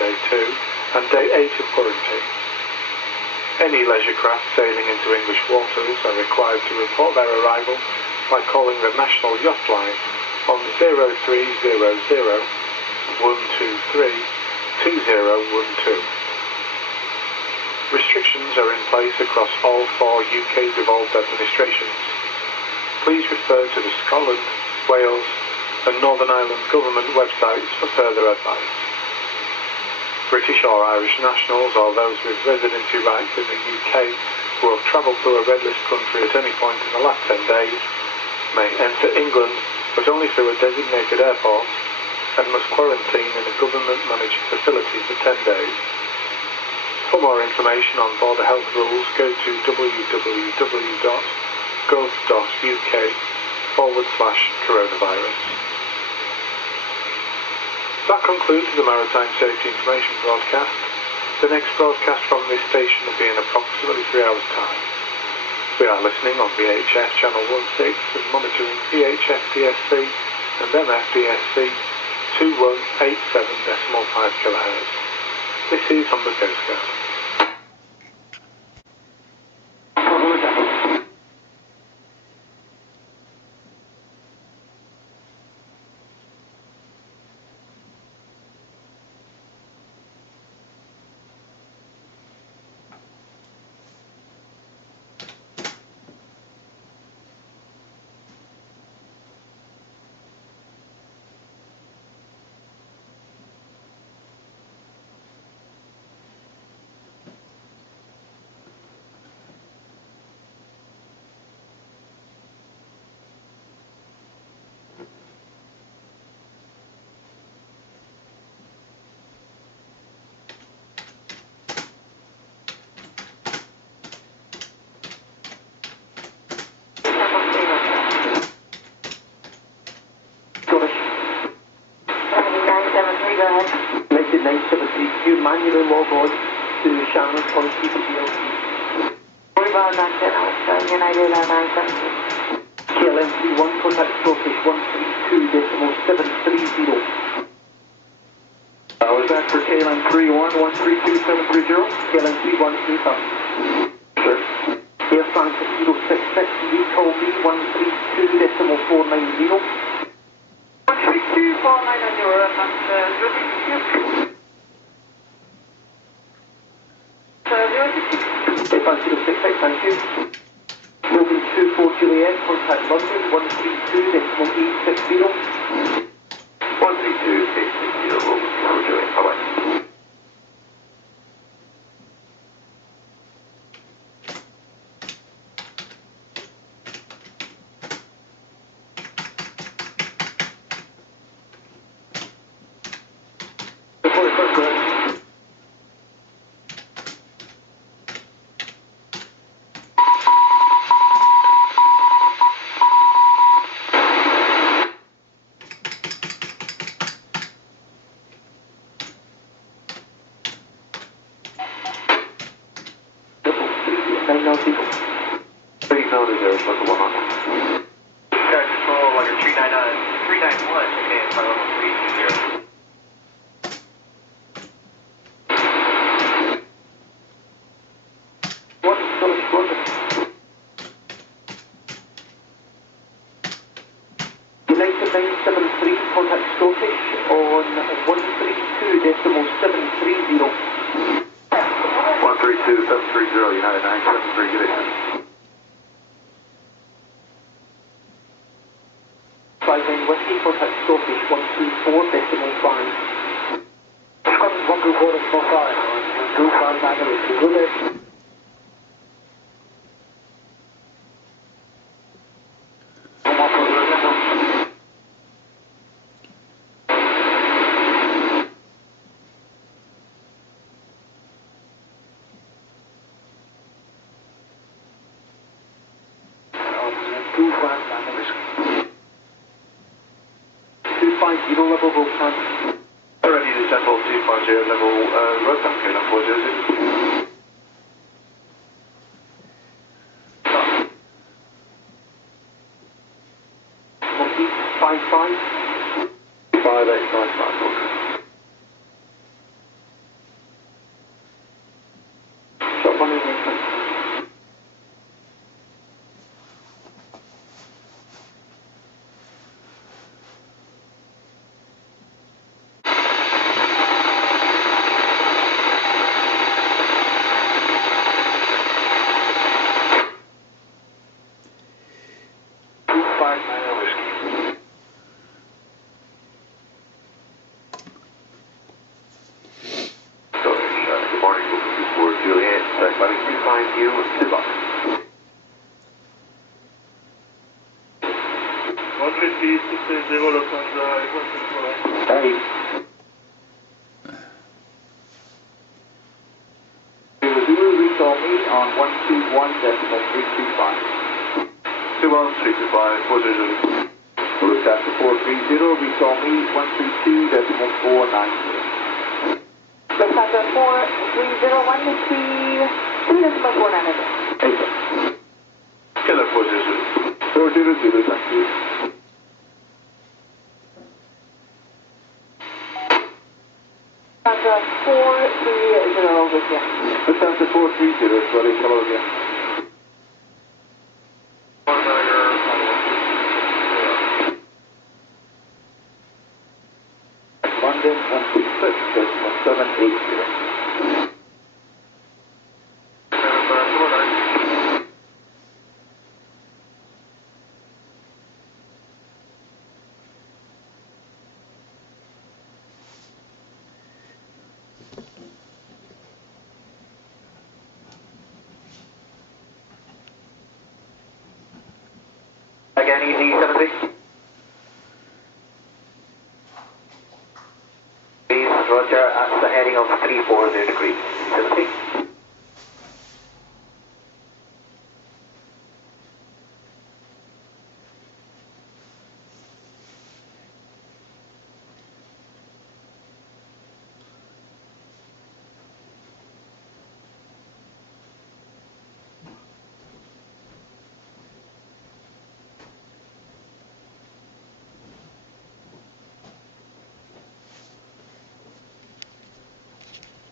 day 2 and day 8 of quarantine. Any leisure craft sailing into English waters are required to report their arrival by calling the National Yacht Line on 0300 123 2012. Restrictions are in place across all 4 UK devolved administrations. Please refer to the Scotland, Wales and Northern Ireland government websites for further advice. British or Irish nationals or those with residency rights in the UK who have travelled through a red list country at any point in the last 10 days may enter England but only through a designated airport and must quarantine in a government-managed facility for 10 days. For more information on border health rules, go to www.gov.uk/coronavirus. That concludes the Maritime Safety Information broadcast. The next broadcast from this station will be in approximately 3 hours' time. We are listening on VHF channel 16 and monitoring VHF DSC and MFDSC 2187.5 kHz. This is Humber Coastguards. United 973, manually log on to Shannon Point PPLC. Boulevard 910, United 973. KLM 31, contact Scottish 132.730. Was that for KLM 31, 132730? KLM 31, sir. Air France 066, recall me 132.490. 132.490, thank you. Moving 24 Juliet, contact London 132.860. 132.860, moving 24 Juliet, bye-bye. United 973, contact Scottish on 132.730. 132.730, United 973, good evening. 59 Whiskey, contact Scottish 124.5. Scottish 124.5. 125, good evening. Level road time. Already the Central 250 level road time, okay, 400. 5855. 5855, okay. 59 Whiskey. Good morning, for Juliet, Flight 25 you to the box. 150, 680, Lufthansa, Hey. 00, reach on me on 121.325. 21325, 400. Lufthansa 430, reach on me 132.490. Lufthansa 430, 132.490. Killer 400. 400, thank you. Lufthansa 430 with you. Lufthansa 430, sorry, hello again. London 126.780. Again, easy 76. Please, Roger, at the heading of 340 degrees.